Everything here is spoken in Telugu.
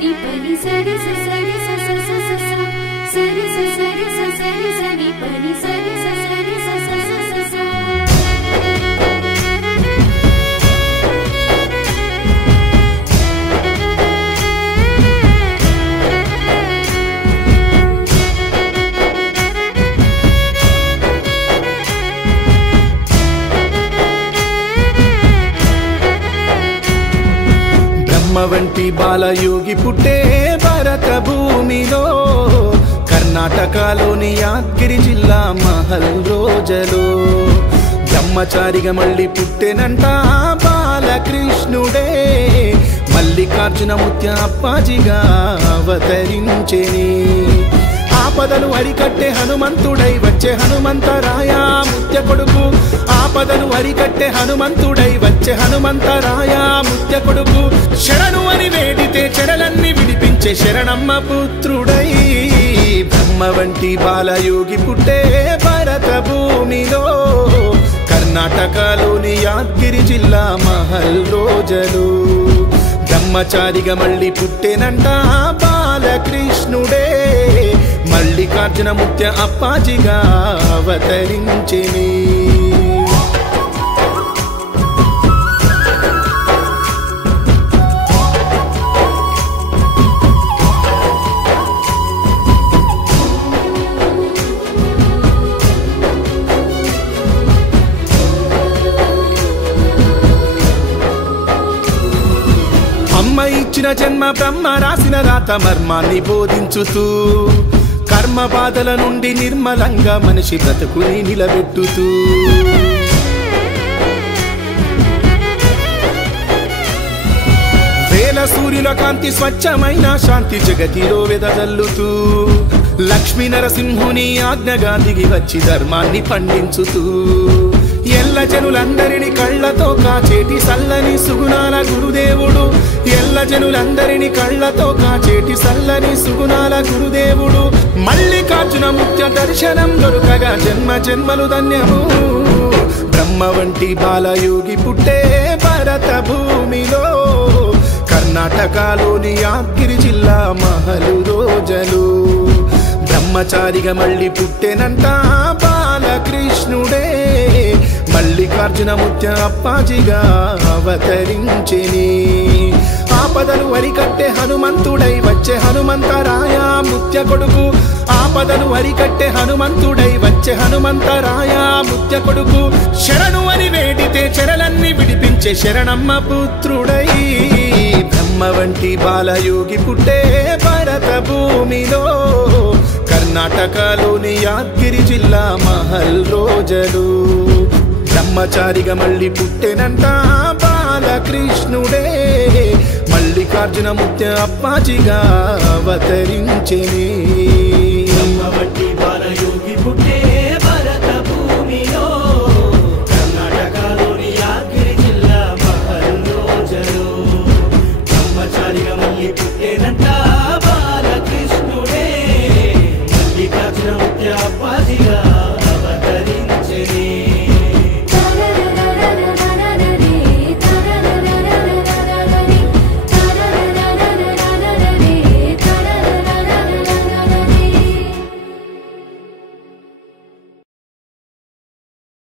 ni pa ni sa ni sa sa ni sa sa sa sa sa sa ni sa sa ni sa sa ni sa ni pa ni sa ni sa sa ni sa sa sa sa sa. వంటి బాలయోగి పుట్టే భారత భూమిలో కర్ణాటకలోని యాద్గిరి జిల్లా మహల్ రోజలో బ్రహ్మచారిగా మళ్ళీ పుట్టెనంట బాలకృష్ణుడే మల్లికార్జున ముత్య అప్పాజిగా అవతరించెని ఆపదలు అరికట్టే హనుమంతుడై వచ్చే హనుమంతరాయ ముత్య కొడుకు ఆపదలు అరికట్టే హనుమంతుడై వచ్చే హనుమంతరాయ ముత్య కొడుకు శరణు అని వేడితే చెరలన్నీ విడిపించే శరణమ్మ పుత్రుడై బ్రహ్మ వంటి బాలయోగి పుట్టే భారత భూమిలో కర్ణాటకలోని యాద్గిరి జిల్లా మహల్ రోజలు బ్రహ్మచారిగా మళ్ళీ పుట్టెనంట బాలకృష్ణుడే మల్లికార్జున ముత్య అప్పాజిగా అవతరించెని అమ్మ ఇచ్చిన జన్మ బ్రహ్మ రాసిన రాత మర్మాన్ని బోధించుతూ కర్మ బాధల నుండి నిర్మలంగా మనిషి బ్రతుకుని నిలబెట్టుతూ వేల సూర్యుల కాంతి స్వచ్ఛమైన శాంతి జగతిలో వెదజల్లుతూ లక్ష్మీ నరసింహుని ఆజ్ఞగా దిగి వచ్చి ధర్మాన్ని పండించుతూ ఎల్ల జనులందరిని కళ్ళతో కాచేటి సల్లని సుగుణాల గురుదేవుడు ఎల్ల జనులందరిని కళ్ళతో కాచేటి సల్లని సుగుణాల గురుదేవుడు మల్లికార్జున ముత్య దర్శనం దొరకగా జన్మ జన్మలు ధన్యము బ్రహ్మ వంటి బాలయోగి పుట్టే భారత భూమిలో కర్ణాటకలోని యాద్గిరి జిల్లా మహలు రోజలు బ్రహ్మచారిగా మళ్ళీ పుట్టెనంట బాలకృష్ణుడే మల్లికార్జున ముత్య అప్పాజిగా అవతరించెని ఆపదలు అరికట్టే హనుమంతుడై వచ్చే హనుమంతరాయ ముత్య కొడుకు ఆపదలు అరికట్టే హనుమంతుడై వచ్చే హనుమంతరాయ ముత్య కొడుకు శరణు అని వేడితే చెరలన్నీ విడిపించే శరణమ్మ పుత్రుడై బ్రహ్మ వంటి బాలయోగి పుట్టే భారత భూమిలో కర్ణాటకలోని యాద్గిరి జిల్లా మహల్ రోజలు బ్రహ్మచారిగా మళ్ళీ పుట్టెనంట బాలకృష్ణుడే మల్లికార్జున ముత్య అప్పాజిగా అవతరించెని